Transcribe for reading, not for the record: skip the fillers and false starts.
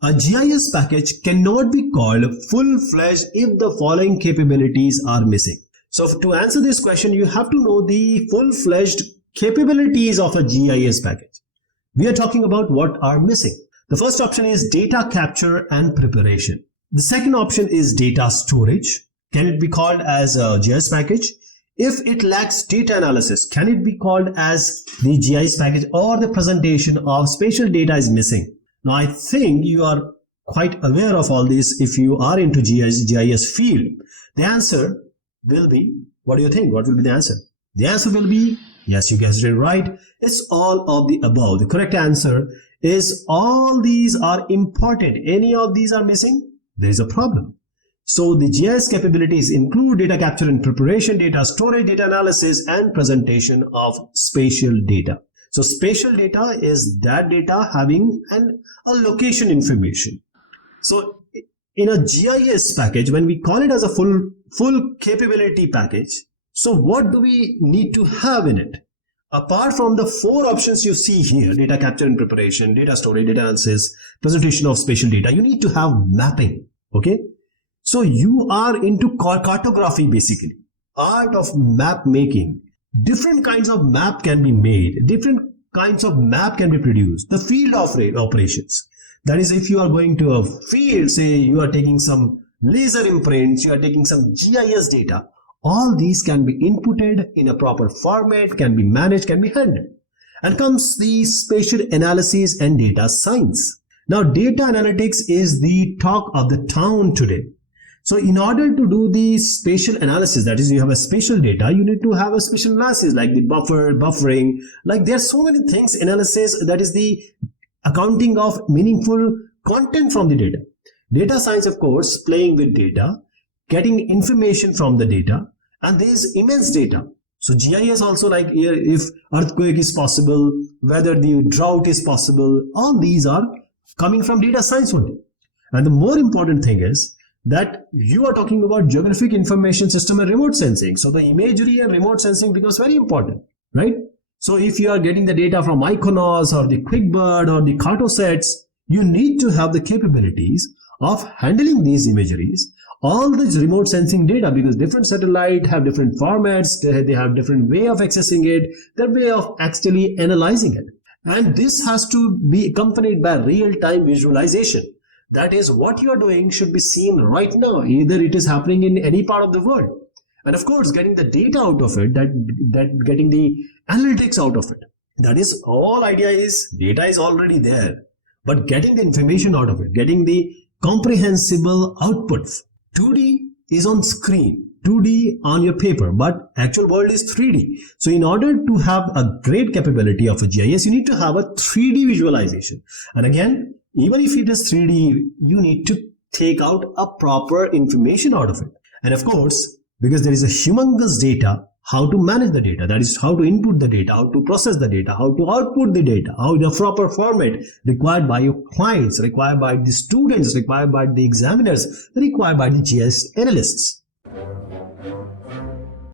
A GIS package cannot be called full-fledged if the following capabilities are missing. So to answer this question, you have to know the full-fledged capabilities of a GIS package. We are talking about what are missing. The first option is data capture and preparation. The second option is data storage. Can it be called as a GIS package? If it lacks data analysis, can it be called as the GIS package, or the presentation of spatial data is missing? Now, I think you are quite aware of all this if you are into GIS field. The answer will be, what do you think? What will be the answer? The answer will be, yes, you guessed it right. It's all of the above. The correct answer is all these are important. Any of these are missing, there is a problem. So the GIS capabilities include data capture and preparation, data storage, data analysis, and presentation of spatial data. So spatial data is that data having a location information. So in a GIS package, when we call it as a full capability package, so what do we need to have in it? Apart from the four options you see here, data capture and preparation, data storage, data analysis, presentation of spatial data, you need to have mapping. Okay. So you are into cartography, basically, art of map making. Different kinds of map can be made. Different kinds of map can be produced. The field of operations. That is, if you are going to a field, say you are taking some laser imprints, you are taking some GIS data, all these can be inputted in a proper format, can be managed, can be handled. And comes the spatial analysis and data science. Now, data analytics is the talk of the town today. So in order to do the spatial analysis, that is, you have a spatial data, you need to have a spatial analysis like the buffering, like there are so many things, analysis, that is the accounting of meaningful content from the data. Data science, of course, playing with data, getting information from the data, and there is immense data. So GIS also, like here, if earthquake is possible, whether the drought is possible, all these are coming from data science only. And the more important thing is that you are talking about geographic information system and remote sensing. So the imagery and remote sensing becomes very important, right? So if you are getting the data from Iconos or the QuickBird or the Cartosets, you need to have the capabilities of handling these imageries, all this remote sensing data, because different satellite have different formats, they have different way of accessing it, their way of actually analyzing it. And this has to be accompanied by real-time visualization. That is, what you are doing should be seen right now, either it is happening in any part of the world. And of course, getting the data out of it, that getting the analytics out of it. That is, all idea is data is already there, but getting the information out of it, getting the comprehensible outputs. 2D is on screen, 2D on your paper, but actual world is 3D. So in order to have a great capability of a GIS, you need to have a 3D visualization. And again, even if it is 3D, you need to take out a proper information out of it. And of course, because there is a humongous data, how to manage the data, that is how to input the data, how to process the data, how to output the data, how the proper format required by your clients, required by the students, required by the examiners, required by the GIS analysts.